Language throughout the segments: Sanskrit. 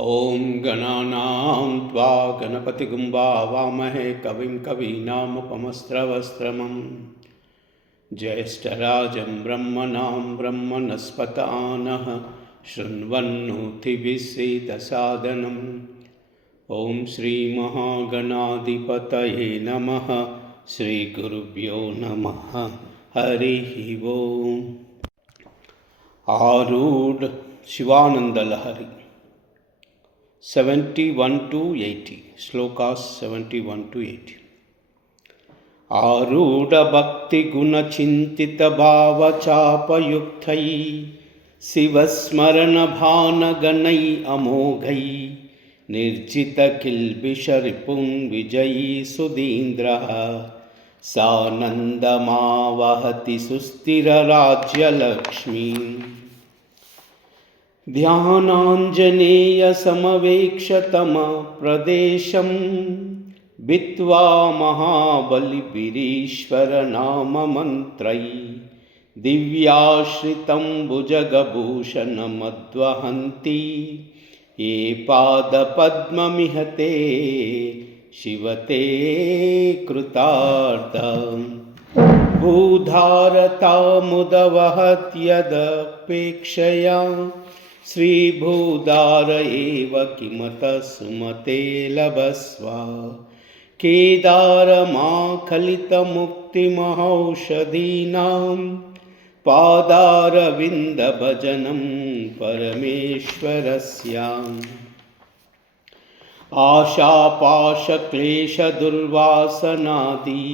ॐ गणानां त्वा गणपतिगुं वामहे कविं कवीनामुपमस्रवस्त्रमं ज्येष्ठराजं ब्रह्मणां ब्रह्मणस्पतानः शृण्वन्नोतिभिस्सीदसादनम् ॐ श्रीमहागणाधिपतये नमः। श्रीगुरुभ्यो नमः। हरिः ओम्। आरूढ शिवानंद लहरी 71 to 80 श्लोकास् 71 to 80। आरूढ भक्ति गुण चिंतित भाव चापयुक्तै शिवस्मरण भान गणै अमोघै निर्जित किल्बिषरिपुं विजयी सुधीन्द्रः सानन्दमावहति सुस्थिर राज्यलक्ष्मी। ध्यानाञ्जनेय समवेक्षतम प्रदेशं भित्त्वा महाबलिभिरीश्वर नाम मन्त्रै दिव्याश्रितं भुजगभूषणमद्वहन्ति ये पादपद्ममिहते शिवते कृतार्थम्। भूधारतामुदवहत्यदपेक्षया श्रीभूधार एव किमतः सुमते लभस्व। केदारमाखलितमुक्तिमहौषधीनां पादारविन्दभजनं परमेश्वरस्याम्। आशापाशक्लेशदुर्वासनादि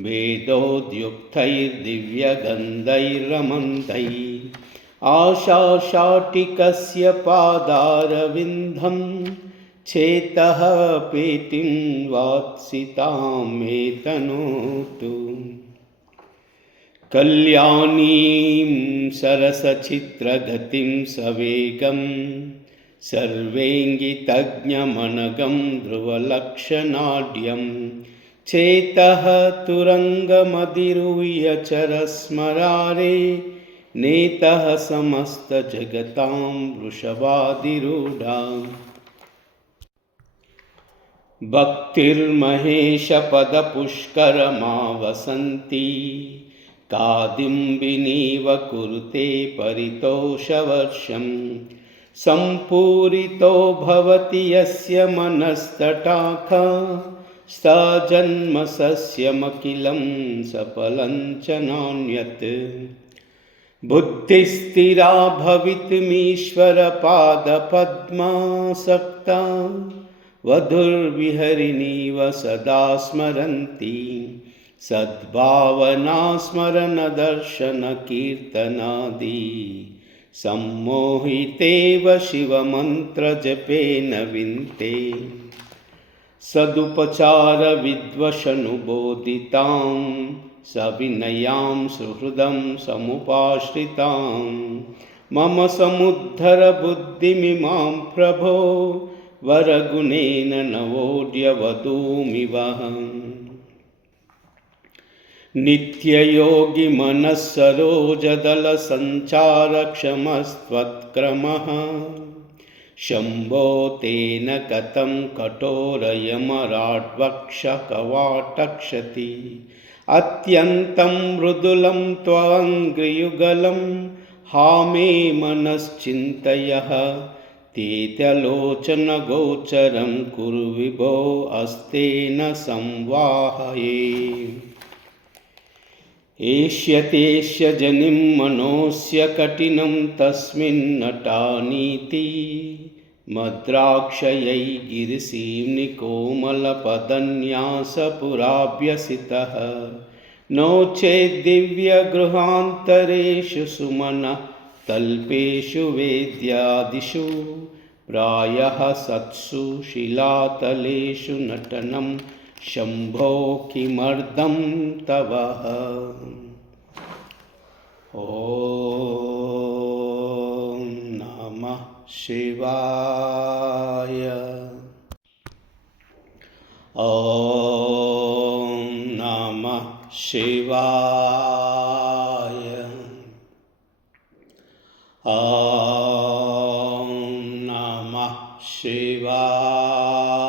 वेदोद्युक्तैर्दिव्यगन्धैरमन्तैः आशाशाटिकस्य पादारविन्दं चेतः पेतिं वात्सितां मेतनोतु। कल्याणीं सरसचित्रगतिं सवेगं सर्वेङ्गितज्ञमनघं ध्रुवलक्षणाढ्यं चेतः तुरङ्गमधिरुह्य चरस्मरारे नेतः समस्तजगतां वृषभाधिरूढाम्। भक्तिर्महेशपदपुष्करमावसन्ति कादिम्बिनीव कुरुते परितोषवर्षं। सम्पूरितो भवति यस्य मनस्तटाखा स जन्मसस्यमखिलं सफलं च नान्यत्। बुद्धिस्थिरा भवितुमीश्वरपादपद्मासक्ता वधुर्विहरिणीव सदा स्मरन्ति सद्भावना स्मरणदर्शनकीर्तनादि सम्मोहितेव शिवमन्त्रजपेन विन्ते। सदुपचारविद्वशनुबोधितां सविनयां सुहृदं समुपाश्रितां मम समुद्धर बुद्धिमिमां प्रभो वरगुणेन नवोढ्यवधूमिवहम्। नित्ययोगी मनस्सरोजदलसञ्चारक्षमस्त्वत्क्रमः शम्भो तेन कथं कठोरयमराड्वक्षकवाटक्षति। अत्यन्तं मृदुलं त्वङ्घ्रियुगलं हा मे मनश्चिन्तयः तेत्यलोचनगोचरं कुरु विभो अस्तेन संवाहये। एष्यतेष्य जनिं मनोस्य कठिनं तस्मिन्नटानीति मद्राक्षयै गिरिसीम्नि कोमलपदन्यासपुराभ्यसितः। नो चेद्दिव्यगृहान्तरेषु सुमनः तल्पेषु वेद्यादिषु प्रायः सत्सु शिलातलेषु नटनं शम्भो किमर्थं तव। ॐ नमः शिवाय। ॐ नमः शिवाय। ॐ नमः शिवाय।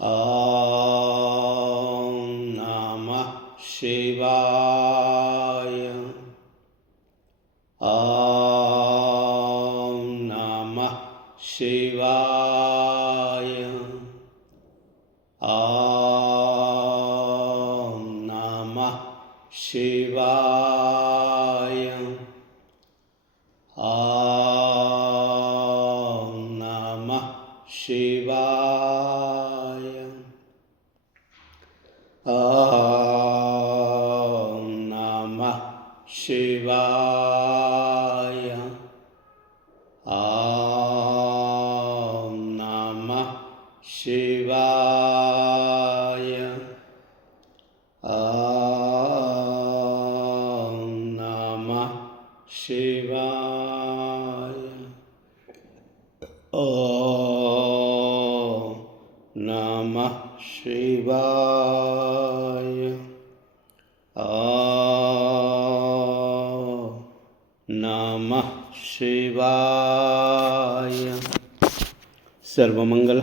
ॐ नमः शिवाय। ॐ नमः शिवाय। ॐ नमः शिवाय। ॐ नमः शिवाय। ॐ नमः शिवाय। ॐ नमः शिवाय। ॐ नमः शिवाय। ॐ नमः शिवाय। ॐ नमः शिवाय। सर्वमंगल।